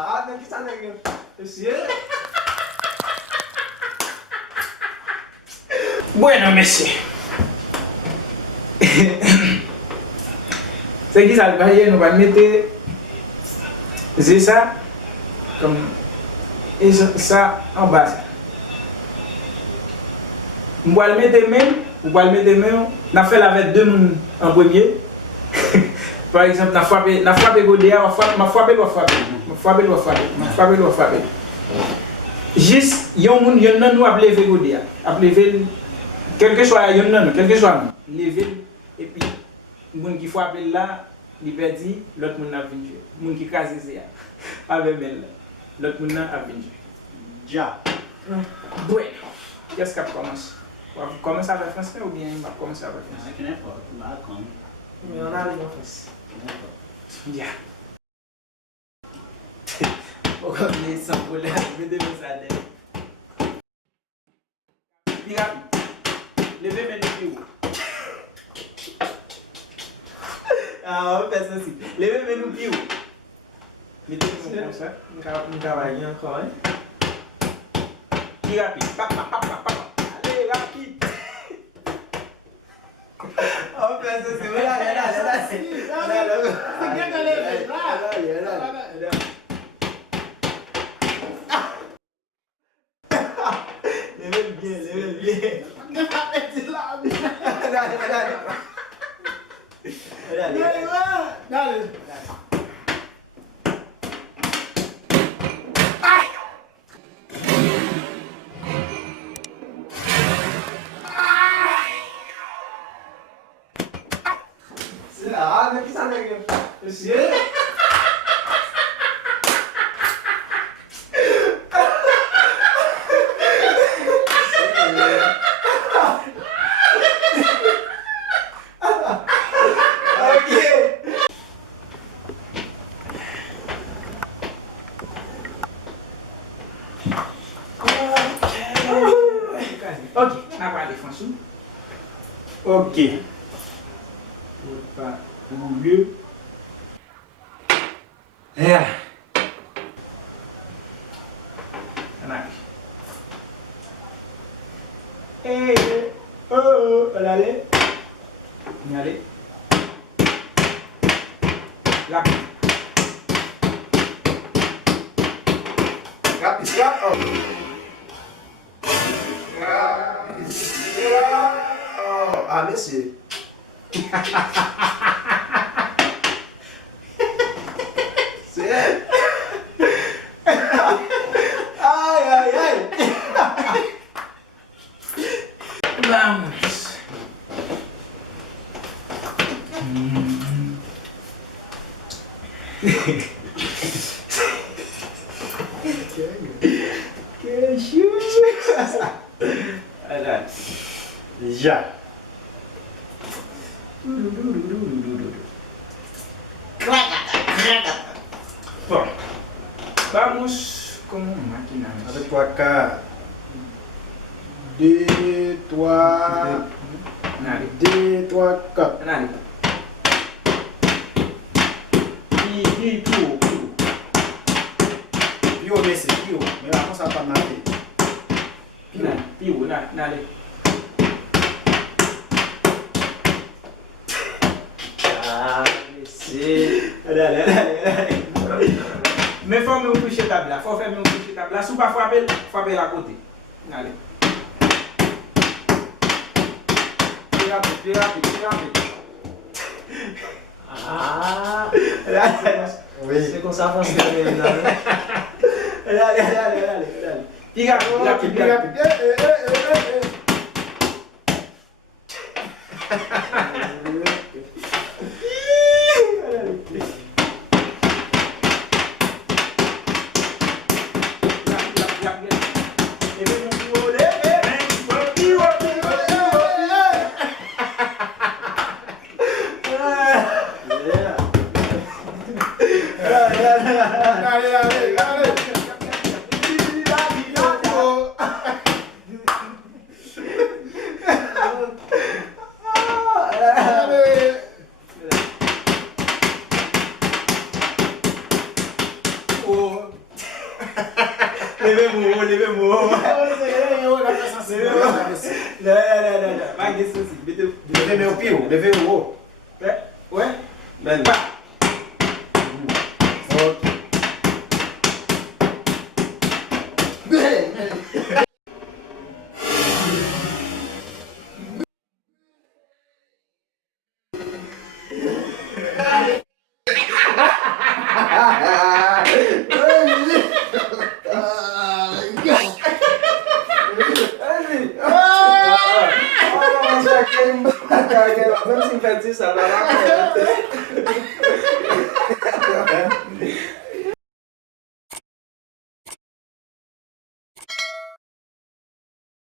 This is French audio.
Ah, no, quizás no. ¿Sí? Bueno, monsieur. C'est qui ça le bail, nous va mettre c'est ça comme et ça en bas. On va le mettre même, on va le mettre même, on a fait avec deux moun en premier. Par exemple, on a frappé Godéa, on a frappé. Juste yon moun yon nan nous a lever Godéa, a lever quel que soit yon nan, quel que soit lever et puis moun qui frappe là, il perdu, l'autre moun a venu jouer. Moun qui crase c'est avec elle. L'autre moun a venu jouer. Já. Bueno. Qu'est-ce qu'on commence? On va commencer avec français ou bien on va commencer avec français? Que n'importe, lá como. Mais on a les français. Yeah. On va venir sans problème, mettez-moi ça dedans. Puis rapide. Levez mes deux pieds. Ah, on va faire ça aussi. Levez mes deux pieds. Mettez-moi comme ça. Nous travaillons encore, hein? Puis rapide. Allez, rapide. On va faire ça aussi. Là. C'est bien de lever, là. Levez bien. Dale. Ah, no, quizás no. ¿Sí? Ok, on va aller François. Ok. Pas au lieu. Yeah. On arrive. Hey. Oh, allez. On y aller. Rapide. Rapide. Oh. Ah, monsieur. C'est elle. Aïe. Vamos. Que chou. Allez. Já. Bom, vamos com máquina. Avec toi, cá. Deux, trois. Allez. Deux, trois, quatre. Allez. Pio. Pio, monsieur, pio. Mais là, on s'en va pas Pio, allez. Ah, monsieur. Allez. Mais faut me coucher table là. Faut faire me coucher table là. Si pas frapper à côté. Allez. Plus rapide. Ah. Oui. C'est comme ça français même là. Allez. Plus rapide. Levez-moi, levez-moi. Levez Non. Pas de souci. Mettez-vous. meu pied, levez o haut. Ouais. Ben. Pas. Ok. Vamos simpatir ça va.